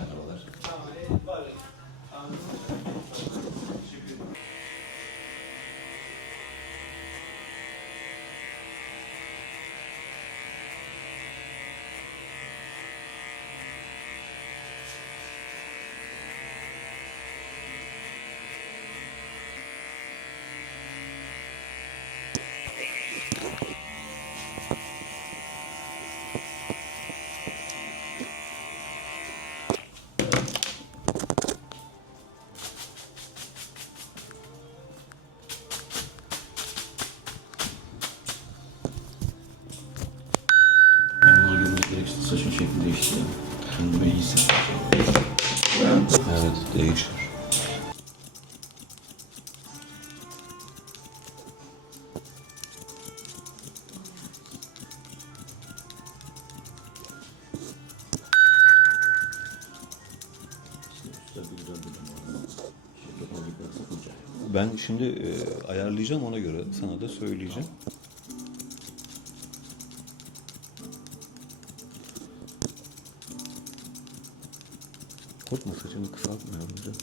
another Evet, değişir. Ben şimdi e, ayarlayacağım ona göre sana da söyleyeceğim. Korkma saçını kısaltmıyorum hocam.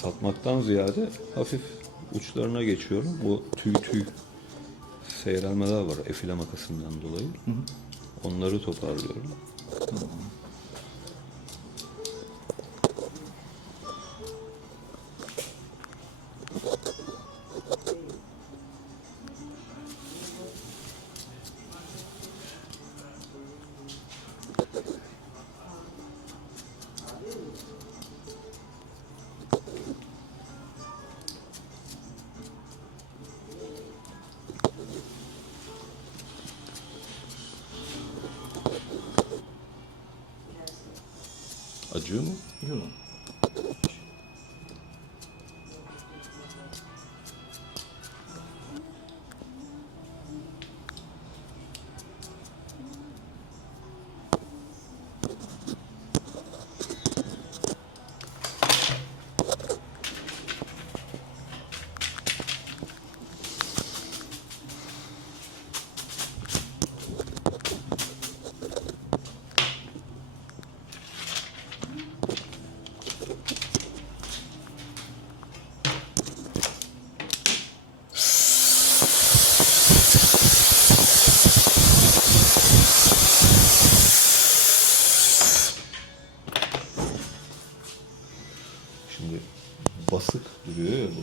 Kısaltmaktan ziyade hafif uçlarına geçiyorum. Bu tüy tüy seyrelmeler var efile makasından dolayı. Onları toparlıyorum. Acıyor mu? Yok. Şimdi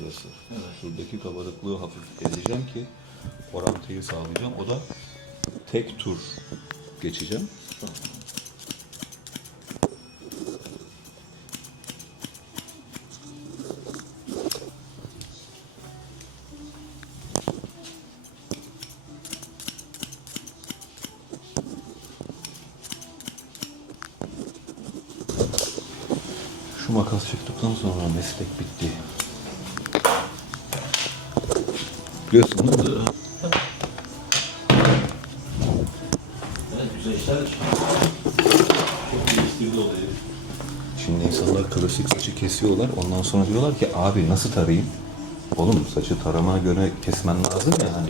burası. Şuradaki kabarıklığı hafif edeceğim ki orantıyı sağlayacağım. O da tek tur geçeceğim. Şu makas çıktıktan sonra meslek bitti. Biliyorsun değil mi? Evet. Çok geliştirdi olayı. Şimdi insanlar klasik saçı kesiyorlar. Ondan sonra diyorlar ki abi nasıl tarayayım? Oğlum saçı tarama göre kesmen lazım ya hani.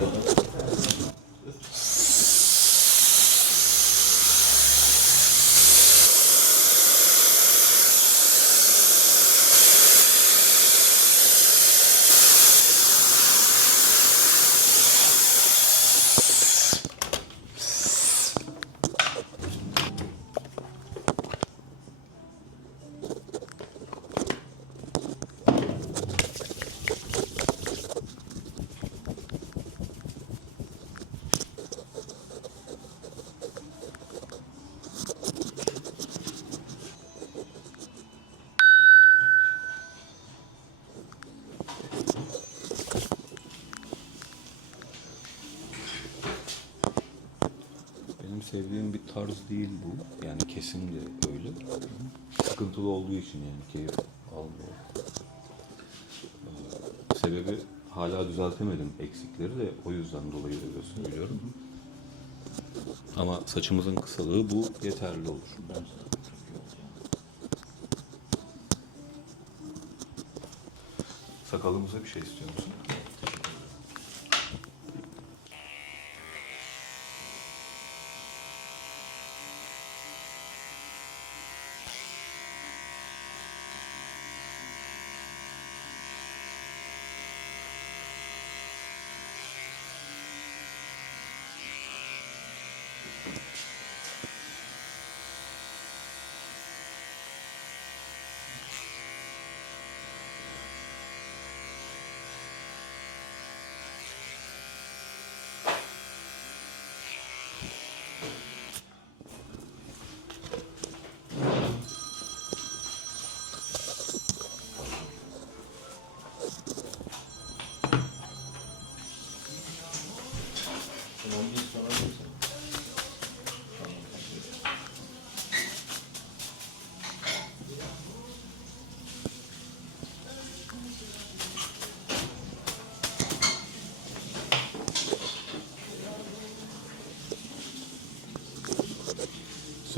Sevdiğim bir tarz değil bu. Yani kesin de öyle. Sıkıntılı olduğu için yani keyif almıyor. Ee, Sebebi hala düzeltemedim eksikleri de o yüzden dolayı da söylüyorum. Ama saçımızın kısalığı bu yeterli olur. Sakalımıza bir şey istiyor musun? Tamam bir sonra bir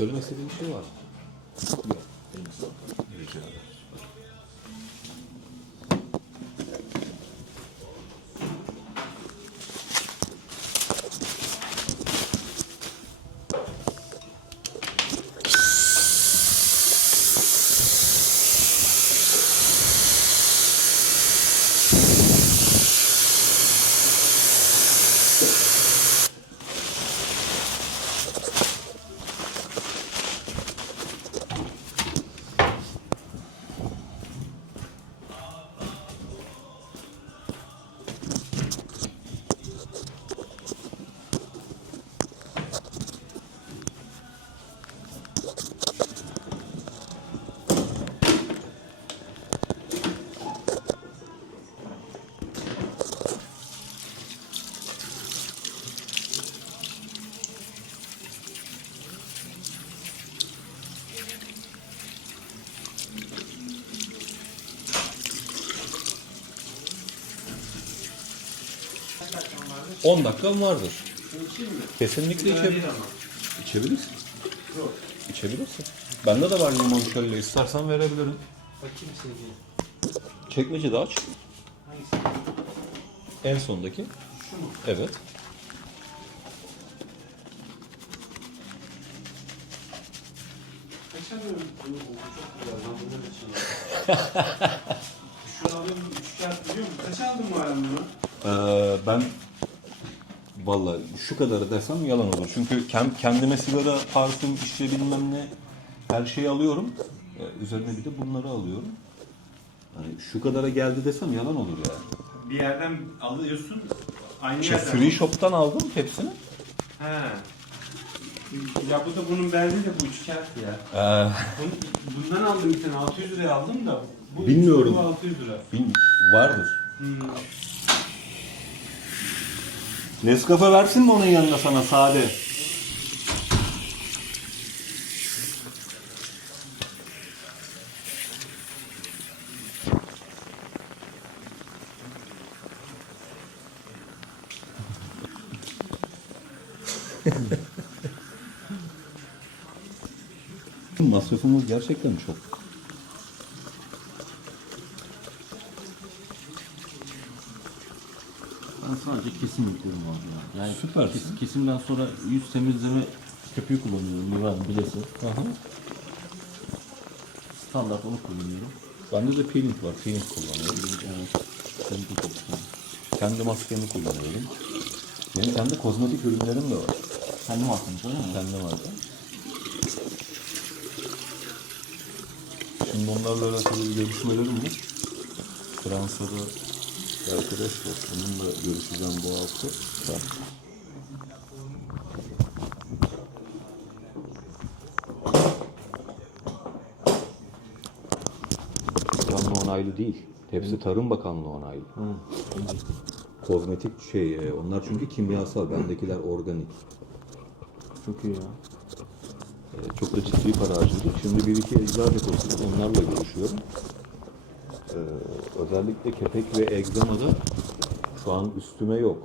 Söylemek istediğin bir şey var mı? Yok. 10 dakikam vardır. Kesinlikle. İçebilirsin. Yok. İçebilirsin. Bende de var limon şöyle istersen verebilirim. Bakayım sevdiğim. Çekmece de aç. Hangisi? En sondaki. Şu mu? Evet. Kaç alıyorum? Bu bu çok güzel. Ben. Şunu alıyorum. Üç kağıt biliyor musun? Kaç aldın bu aram bunu? Ee, ben vallahi şu kadarı desem yalan olur. Çünkü kendime sigara, parfüm, işte bilmem ne her şeyi alıyorum. Ee, üzerine bir de bunları alıyorum. Hani şu kadara geldi desem yalan olur yani. Bir yerden alıyorsun. Aynı İşte yerden. free shop'tan aldım hepsini. He. Ya bu da bunun verdiği de bu üç kağıt ya. Ee, Bunu, bundan aldım bir tane 600 liraya aldım da. Bu Bilmiyorum. Bu 600 lira. bil- vardır. Hmm. Nescafe versin mi onun yanına sana sade? Masrafımız gerçekten çok. Sadece kesim yapıyorum abi ya. Yani Süpersin. kes- kesimden sonra yüz temizleme köpüğü kullanıyorum. Livan bilesi. Aha. Standart onu kullanıyorum. Bende de peeling var. Peeling kullanıyorum. Evet. Kendi maskemi kullanıyorum. Benim kendi kozmetik ürünlerim de var. Kendim attınız öyle mi? Kendi var. Şimdi onlarla alakalı bir görüşmelerim var. Fransa'da arkadaş var. Onunla görüşeceğim bu hafta. Tamam. Bakanlığı onaylı değil. Hepsi Tarım Bakanlığı onaylı. Hı. Kozmetik şey, e, onlar çünkü kimyasal. Bendekiler organik. Çok iyi ya. Ee, çok da ciddi para harcadık. Şimdi bir iki eczacı deposu onlarla görüşüyorum. Ee, özellikle kepek ve egzamada şu an üstüme yok.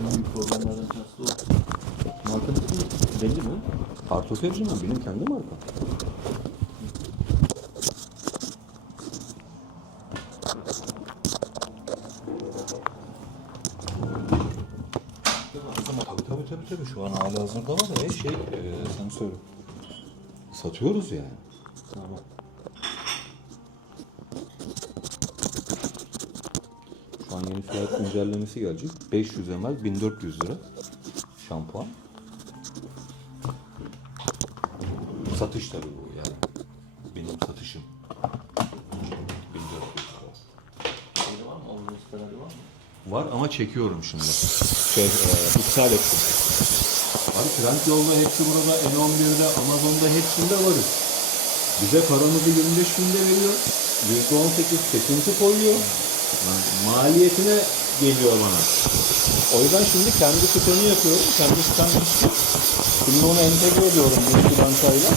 En büyük problemlerden de o. Markanın ismi belli mi? Kartoferci mi? Benim kendi markam. Tabii tabii tabii tabii şu an hala hazırda var da şey e, sen söyle. Satıyoruz yani. Tamam. Şu an yeni fiyat güncellemesi gelecek. 500 ml 1400 lira şampuan. Satış tabii bu yani. Benim satışım. 1400 lira. Şeyde var mı? Alınma siteleri var mı? Var ama çekiyorum şimdi. Şey, e, iptal ettim. Abi Trendyol'da hepsi burada, N11'de, Amazon'da hepsinde varız. Bize paramızı 25 günde veriyor. %18 kesinti koyuyor. Maliyetine geliyor bana. O yüzden şimdi kendi sitemi yapıyorum. Kendi bitti. Şimdi onu entegre ediyorum bir iki bankayla.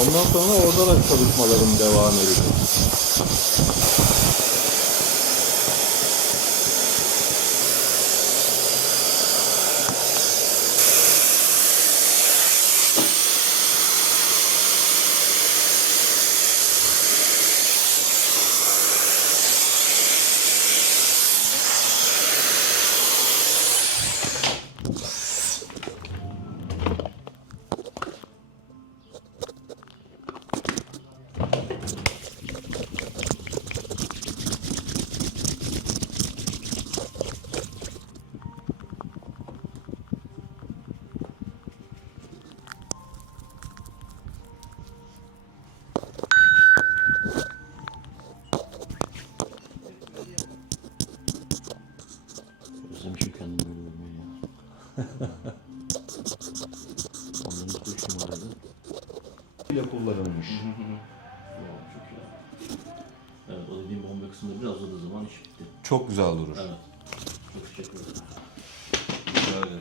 Ondan sonra orada da çalışmalarım devam edecek. Kullanılmış. Çok iyi. Evet o dediğim bomba kısmında biraz uzadığı zaman iş bitti. Çok güzel durur. Evet. Çok teşekkür ederim. Ederim.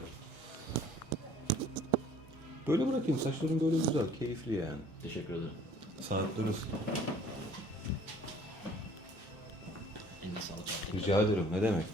Böyle bırakayım. Saçlarım böyle güzel, keyifli yani. Teşekkür ederim. Saatler olsun. Eline sağlık. Rica ederim. Ne demek?